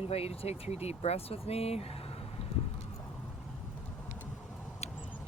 invite you to take 3 deep breaths with me.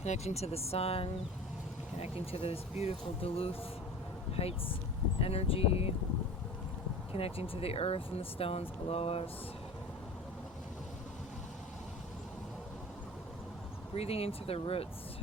Connecting to the sun, connecting to this beautiful Duluth Heights energy, connecting to the earth and the stones below us. Breathing into the roots.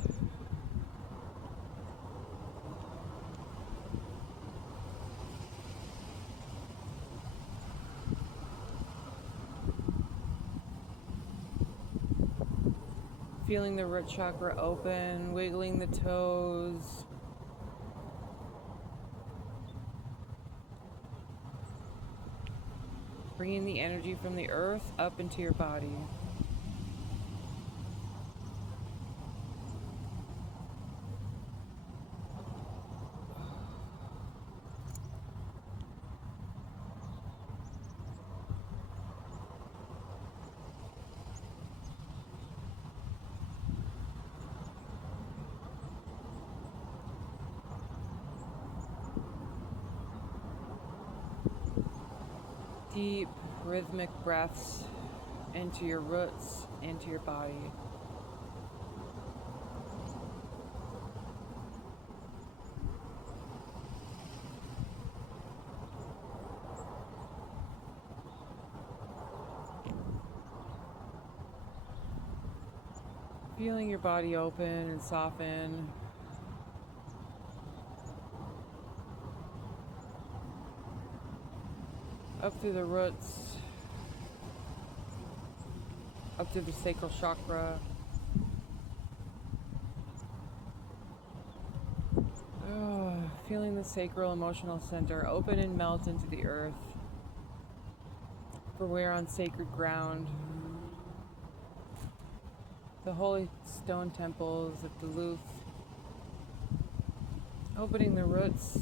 Feeling the root chakra open, wiggling the toes. Bringing the energy from the earth up into your body. Deep, rhythmic breaths into your roots, into your body. Feeling your body open and soften. Up through the roots, up through the sacral chakra. Feeling the sacral emotional center open and melt into the earth. For we're on sacred ground. The holy stone temples of Duluth. Opening the roots,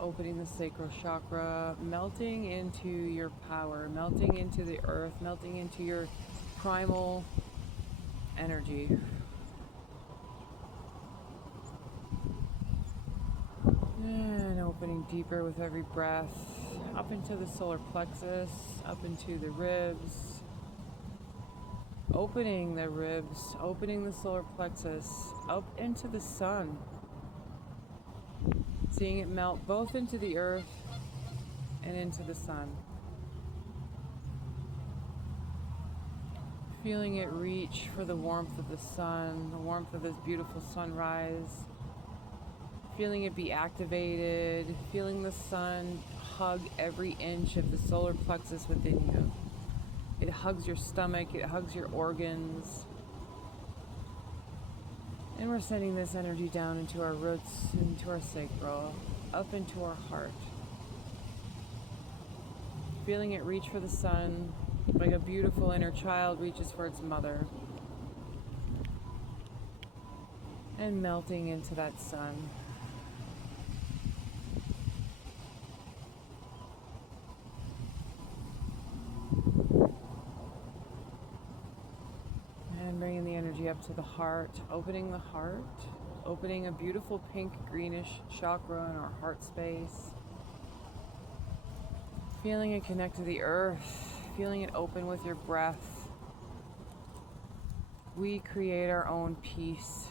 opening the sacral chakra, melting into your power, melting into the earth, melting into your primal energy. And opening deeper with every breath, up into the solar plexus, up into the ribs. Opening the ribs, opening the solar plexus, up into the sun. Seeing it melt both into the earth and into the sun. Feeling it reach for the warmth of the sun, the warmth of this beautiful sunrise. Feeling it be activated, feeling the sun hug every inch of the solar plexus within you. It hugs your stomach, it hugs your organs. And we're sending this energy down into our roots, into our sacral, up into our heart. Feeling it reach for the sun, like a beautiful inner child reaches for its mother. And melting into that sun. And bringing the energy up to the heart, opening the heart, opening a beautiful pink greenish chakra in our heart space. Feeling it connect to the earth, feeling it open with your breath. We create our own peace.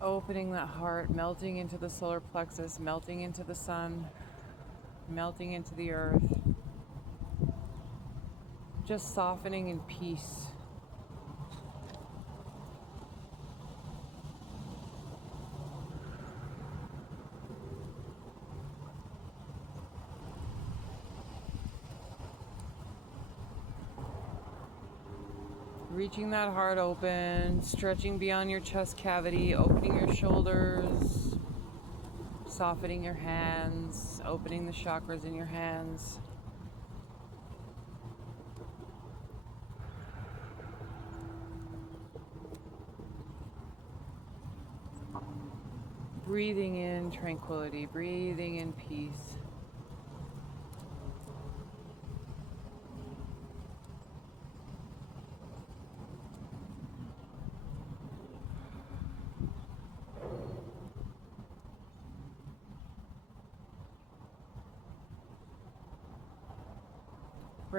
Opening that heart, melting into the solar plexus, melting into the sun, melting into the earth. Just softening in peace. Reaching that heart open, stretching beyond your chest cavity, opening your shoulders, softening your hands, opening the chakras in your hands. Breathing in tranquility, breathing in peace.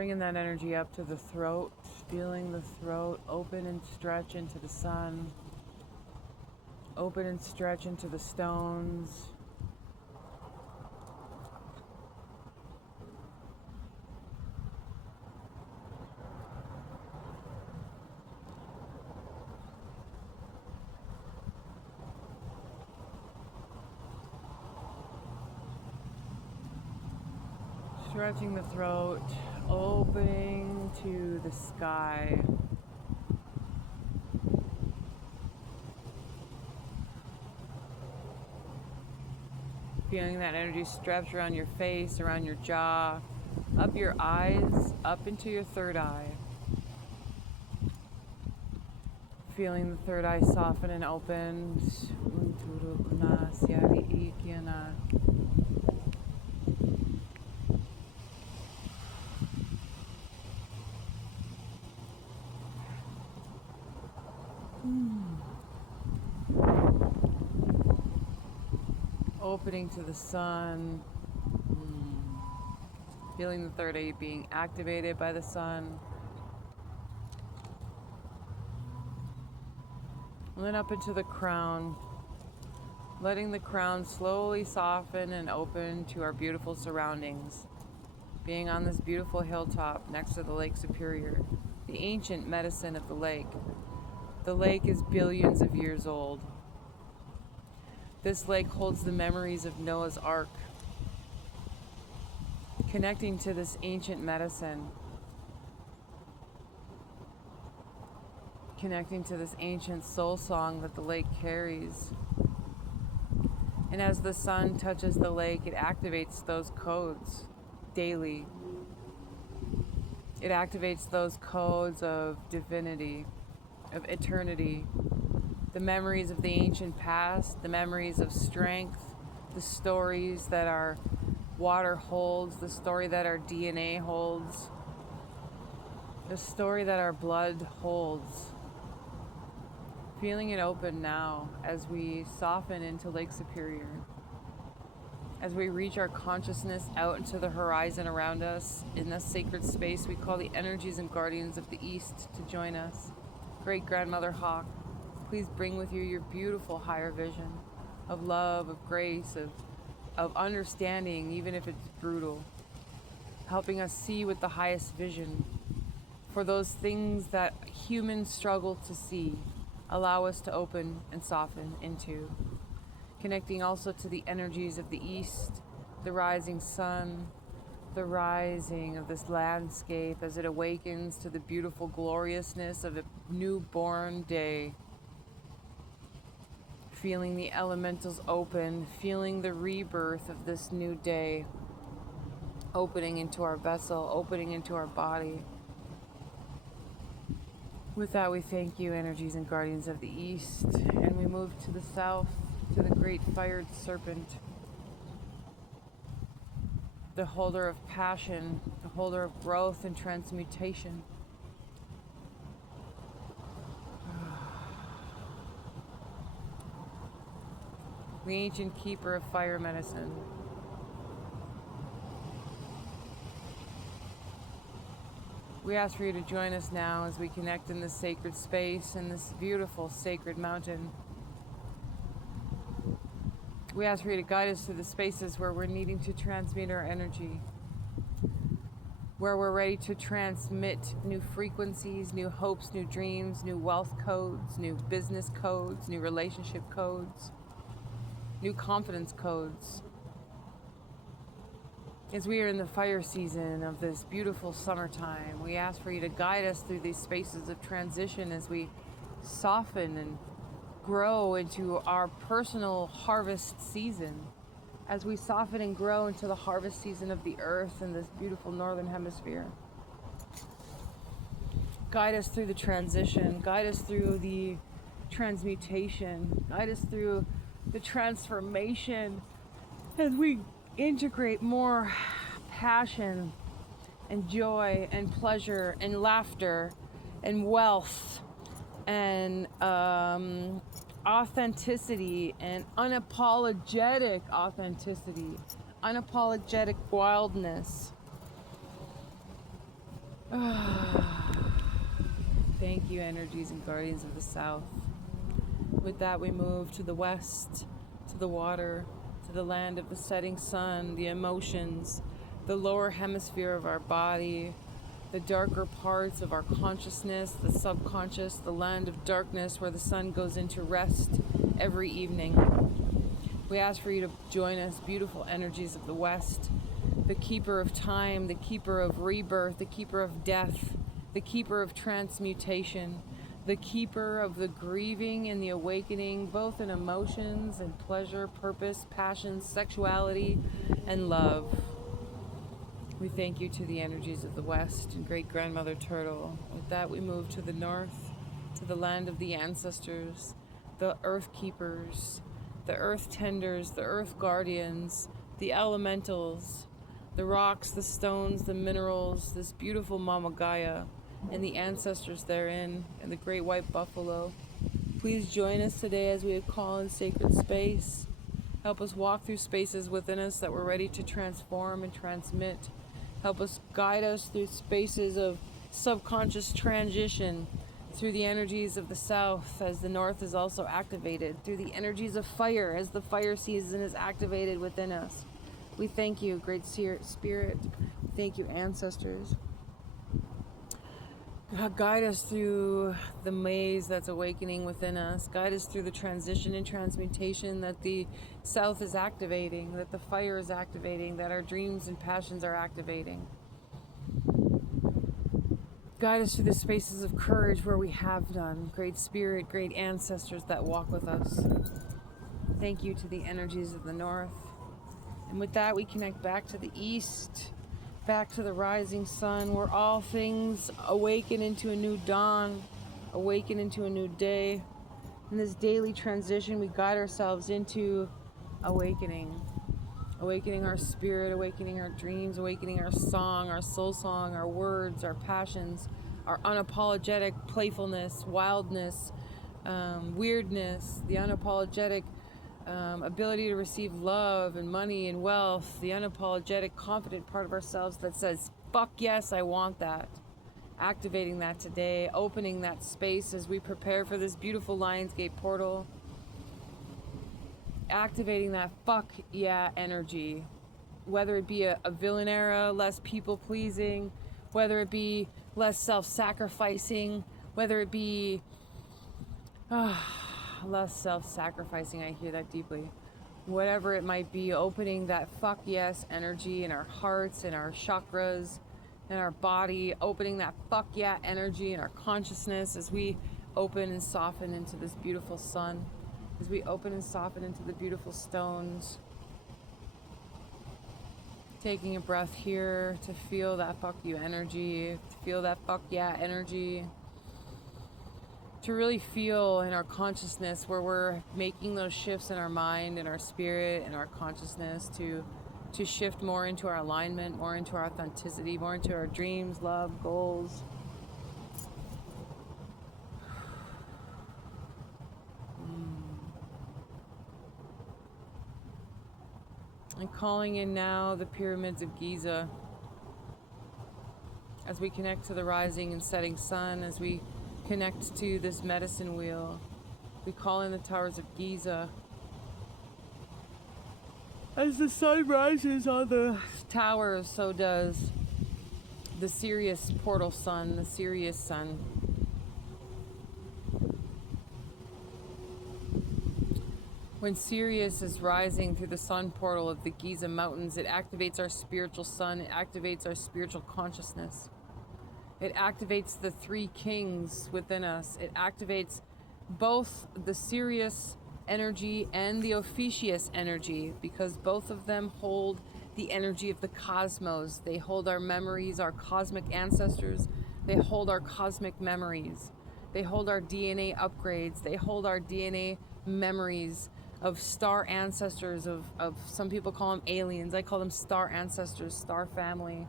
Bringing that energy up to the throat, feeling the throat open and stretch into the sun, open and stretch into the stones. Stretching the throat, opening to the sky. Feeling that energy stretch around your face, around your jaw, up your eyes, up into your third eye. Feeling the third eye soften and open. Opening to the sun. Feeling the third eye being activated by the sun. And then up into the crown. Letting the crown slowly soften and open to our beautiful surroundings. Being on this beautiful hilltop next to the Lake Superior, the ancient medicine of the lake. The lake is billions of years old. This lake holds the memories of Noah's Ark. Connecting to this ancient medicine. Connecting to this ancient soul song that the lake carries. And as the sun touches the lake, it activates those codes daily. It activates those codes of divinity, of eternity, the memories of the ancient past, the memories of strength, the stories that our water holds, the story that our DNA holds, the story that our blood holds. Feeling it open now as we soften into Lake Superior. As we reach our consciousness out into the horizon around us, in this sacred space we call the energies and guardians of the East to join us. Great Grandmother Hawk, please bring with you your beautiful higher vision of love, of grace, of understanding, even if it's brutal. Helping us see with the highest vision for those things that humans struggle to see. Allow us to open and soften into. Connecting also to the energies of the East, the rising sun, the rising of this landscape as it awakens to the beautiful gloriousness of a newborn day. Feeling the elementals open, feeling the rebirth of this new day, opening into our vessel, opening into our body. With that, we thank you, energies and guardians of the East, and we move to the south, to the great fired serpent, the holder of passion, the holder of growth and transmutation. The ancient keeper of fire medicine. We ask for you to join us now as we connect in this sacred space, in this beautiful sacred mountain. We ask for you to guide us to the spaces where we're needing to transmute our energy, where we're ready to transmit new frequencies, new hopes, new dreams, new wealth codes, new business codes, new relationship codes, new confidence codes. As we are in the fire season of this beautiful summertime, we ask for you to guide us through these spaces of transition as we soften and grow into our personal harvest season, as we soften and grow into the harvest season of the earth in this beautiful northern hemisphere. Guide us through the transition, guide us through the transmutation, guide us through the transformation as we integrate more passion and joy and pleasure and laughter and wealth and authenticity and unapologetic authenticity, unapologetic wildness. Thank you, energies and guardians of the South. With that, we move to the west, to the water, to the land of the setting sun, the emotions, the lower hemisphere of our body, the darker parts of our consciousness, the subconscious, the land of darkness where the sun goes into rest every evening. We ask for you to join us, beautiful energies of the West, the keeper of time, the keeper of rebirth, the keeper of death, the keeper of transmutation, the keeper of the grieving and the awakening, both in emotions and pleasure, purpose, passion, sexuality, and love. We thank you to the energies of the West and Great Grandmother Turtle. With that, we move to the north, to the land of the ancestors, the earth keepers, the earth tenders, the earth guardians, the elementals, the rocks, the stones, the minerals, this beautiful Mama Gaia, and the ancestors therein, and the great white buffalo. Please join us today as we call in sacred space. Help us walk through spaces within us that we're ready to transform and transmit. Help us guide us through spaces of subconscious transition, through the energies of the South as the North is also activated, through the energies of fire as the fire season is activated within us. We thank you, Great Spirit. We thank you, ancestors. God, guide us through the maze that's awakening within us. Guide us through the transition and transmutation that the South is activating, that the fire is activating, that our dreams and passions are activating. Guide us through the spaces of courage where we have none. Great Spirit, great ancestors that walk with us. Thank you to the energies of the North. And with that, we connect back to the East, back to the rising sun, where all things awaken into a new dawn, awaken into a new day. In this daily transition, we guide ourselves into awakening. Awakening our spirit, awakening our dreams, awakening our song, our soul song, our words, our passions, our unapologetic playfulness, wildness, weirdness, the unapologetic ability to receive love and money and wealth, the unapologetic, confident part of ourselves that says, fuck yes, I want that. Activating that today, opening that space as we prepare for this beautiful Lionsgate portal. Activating that fuck yeah energy, whether it be a villain era, less people pleasing, whether it be less self-sacrificing, whether it be less self-sacrificing, I hear that deeply. Whatever it might be, opening that fuck yes energy in our hearts, in our chakras, in our body, opening that fuck yeah energy in our consciousness as we open and soften into this beautiful sun, as we open and soften into the beautiful stones. Taking a breath here to feel that fuck you energy, to feel that fuck yeah energy. To really feel in our consciousness where we're making those shifts in our mind and our spirit and our consciousness to shift more into our alignment, more into our authenticity, more into our dreams, love, goals. And calling in now the pyramids of Giza as we connect to the rising and setting sun, as we connect to this medicine wheel. We call in the towers of Giza. As the sun rises on the towers, so does the Sirius portal sun, the Sirius sun. When Sirius is rising through the sun portal of the Giza mountains, it activates our spiritual sun, it activates our spiritual consciousness. It activates the three kings within us. It activates both the Sirius energy and the Ophiuchus energy, because both of them hold the energy of the cosmos. They hold our memories, our cosmic ancestors. They hold our cosmic memories. They hold our DNA upgrades. They hold our DNA memories of star ancestors, of some people call them aliens. I call them star ancestors, star family.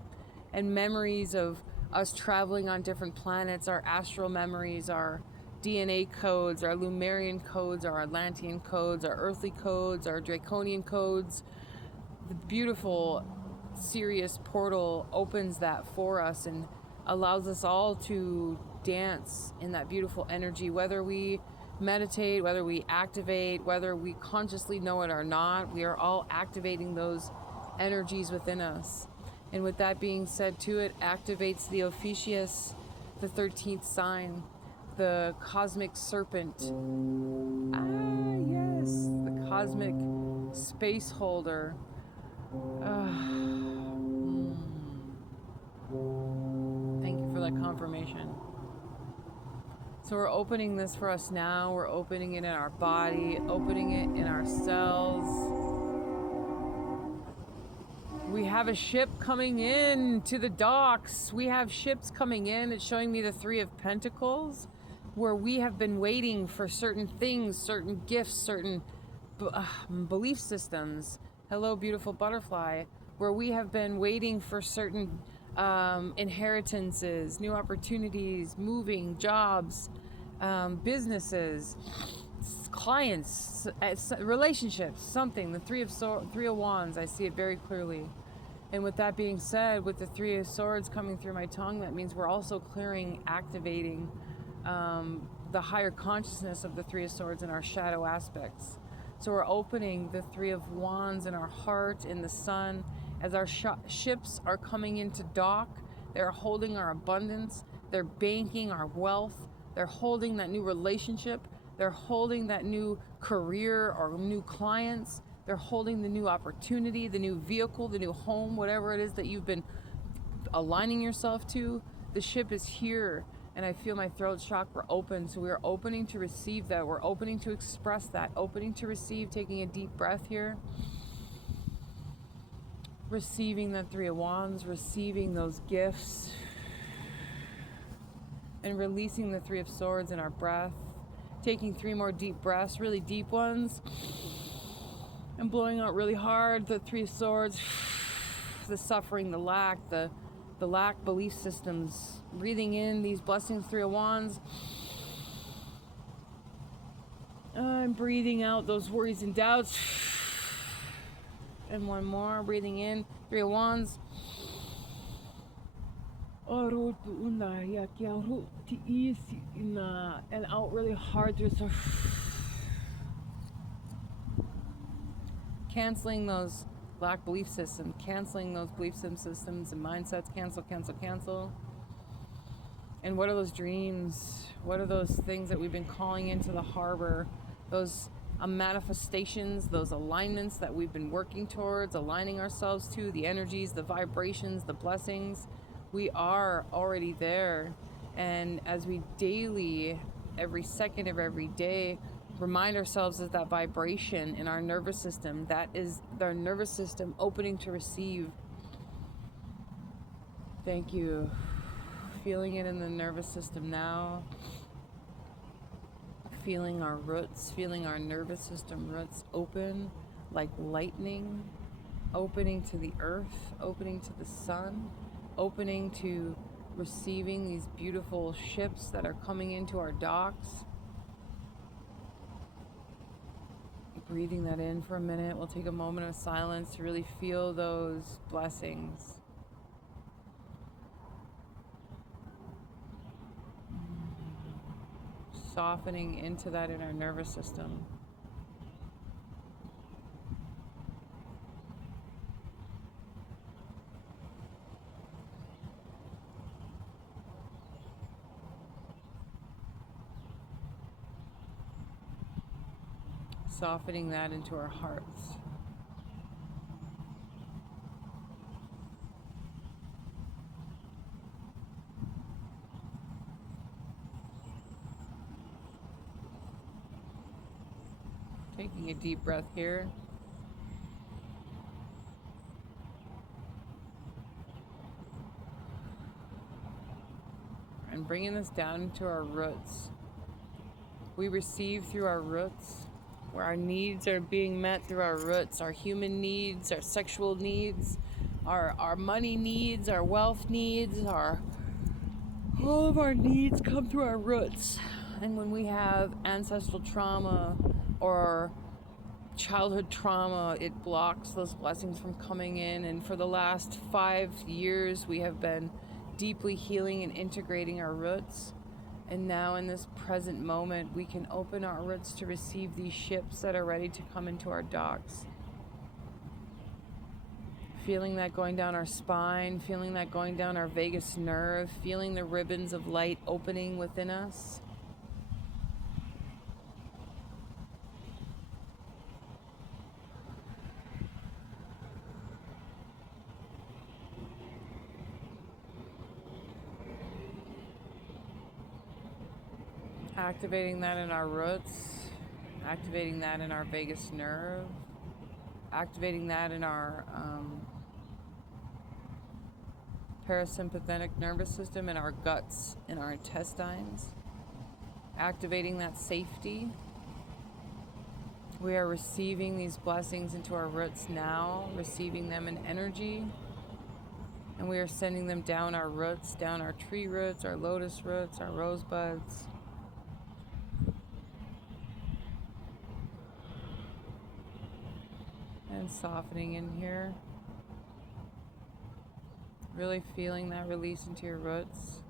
And memories of us traveling on different planets, our astral memories, our DNA codes, our Lumerian codes, our Atlantean codes, our earthly codes, our Draconian codes. The beautiful Sirius portal opens that for us and allows us all to dance in that beautiful energy, whether we meditate, whether we activate, whether we consciously know it or not. We are all activating those energies within us. And with that being said, too, it activates the Ophiuchus, the 13th sign, the cosmic serpent. Ah, yes, the cosmic space holder. Thank you for that confirmation. So we're opening this for us now. We're opening it in our body, opening it in our cells. We have a ship coming in to the docks. We have ships coming in. It's showing me the Three of Pentacles, where we have been waiting for certain things, certain gifts, certain belief systems. Hello, beautiful butterfly. Where we have been waiting for certain inheritances, new opportunities, moving, jobs, businesses, clients, relationships, something. The Three of Wands, I see it very clearly. And with that being said, with the Three of Swords coming through my tongue, that means we're also clearing, activating the higher consciousness of the Three of Swords in our shadow aspects. So we're opening the Three of Wands in our heart, in the sun, as our ships are coming into dock. They're holding our abundance. They're banking our wealth. They're holding that new relationship. They're holding that new career or new clients. They're holding the new opportunity, the new vehicle, the new home, whatever it is that you've been aligning yourself to. The ship is here, and I feel my throat chakra open. So we are opening to receive that. We're opening to express that, opening to receive, taking a deep breath here. Receiving that Three of Wands, receiving those gifts, and releasing the Three of Swords in our breath. Taking 3 more deep breaths, really deep ones. And blowing out really hard the Three of Swords, the suffering, the lack belief systems. Breathing in these blessings, Three of Wands. I'm breathing out those worries and doubts. And one more, breathing in, Three of Wands. And out really hard through so canceling those lack belief systems, canceling those belief systems and mindsets, cancel. And what are those dreams? What are those things that we've been calling into the harbor? Those manifestations, those alignments that we've been working towards, aligning ourselves to, the energies, the vibrations, the blessings. We are already there. And as we daily, every second of every day, remind ourselves of that vibration in our nervous system, that is our nervous system opening to receive. Thank you. Feeling it in the nervous system now. Feeling our roots, feeling our nervous system roots open like lightning, opening to the earth, opening to the sun, opening to receiving these beautiful ships that are coming into our docks. Breathing that in for a minute. We'll take a moment of silence to really feel those blessings. Softening into that in our nervous system. Softening that into our hearts. Taking a deep breath here. And bringing this down to our roots. We receive through our roots, where our needs are being met through our roots, our human needs, our sexual needs, our money needs, our wealth needs, all of our needs come through our roots. And when we have ancestral trauma or childhood trauma, it blocks those blessings from coming in. And for the last 5 years, we have been deeply healing and integrating our roots. And now in this present moment, we can open our roots to receive these ships that are ready to come into our docks. Feeling that going down our spine, feeling that going down our vagus nerve, feeling the ribbons of light opening within us. Activating that in our roots, activating that in our vagus nerve, activating that in our parasympathetic nervous system, in our guts, in our intestines, activating that safety. We are receiving these blessings into our roots now, receiving them in energy, and we are sending them down our roots, down our tree roots, our lotus roots, our rosebuds. And softening in here. Really feeling that release into your roots.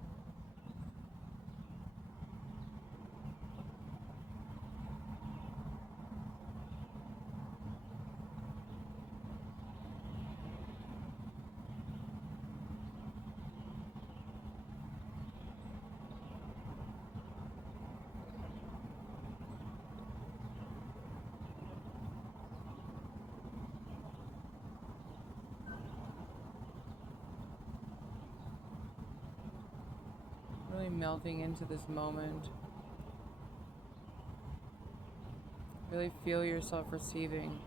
Really melting into this moment. Really feel yourself receiving.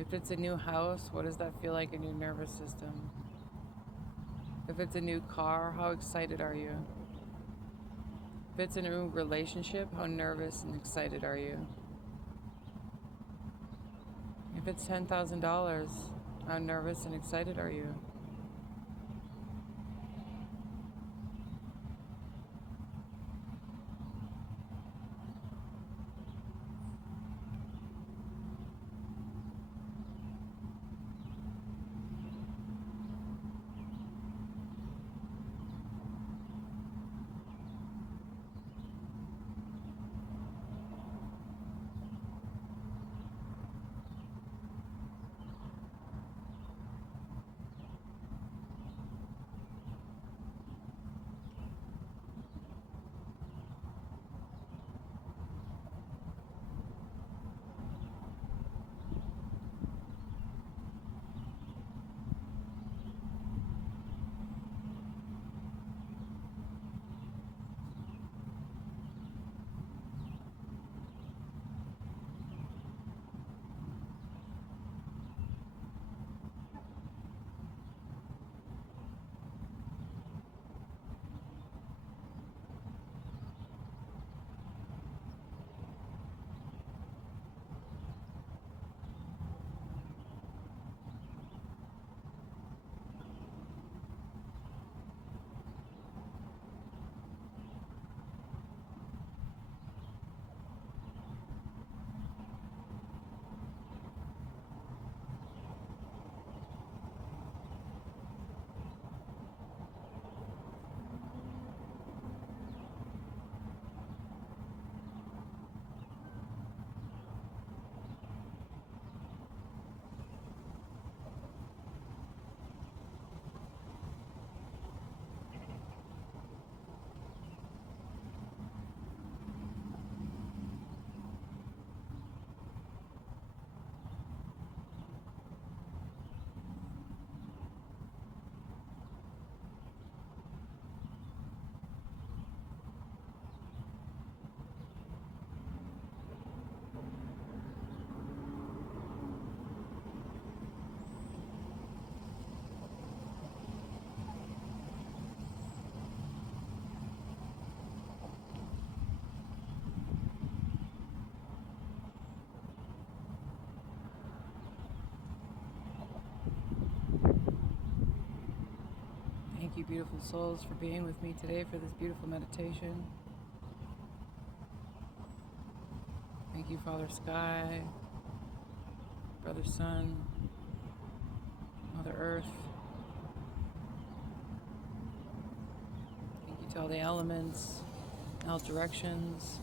If it's a new house, what does that feel like in your nervous system? If it's a new car, how excited are you? If it's a new relationship, how nervous and excited are you? If it's $10,000, how nervous and excited are you? beautiful souls, for being with me today for this beautiful meditation. Thank you, Father Sky, Brother Sun, Mother Earth. Thank you to all the elements, all directions.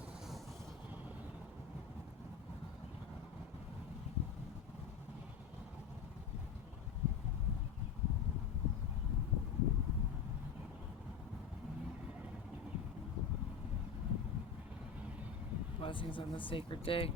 Blessings on this sacred day.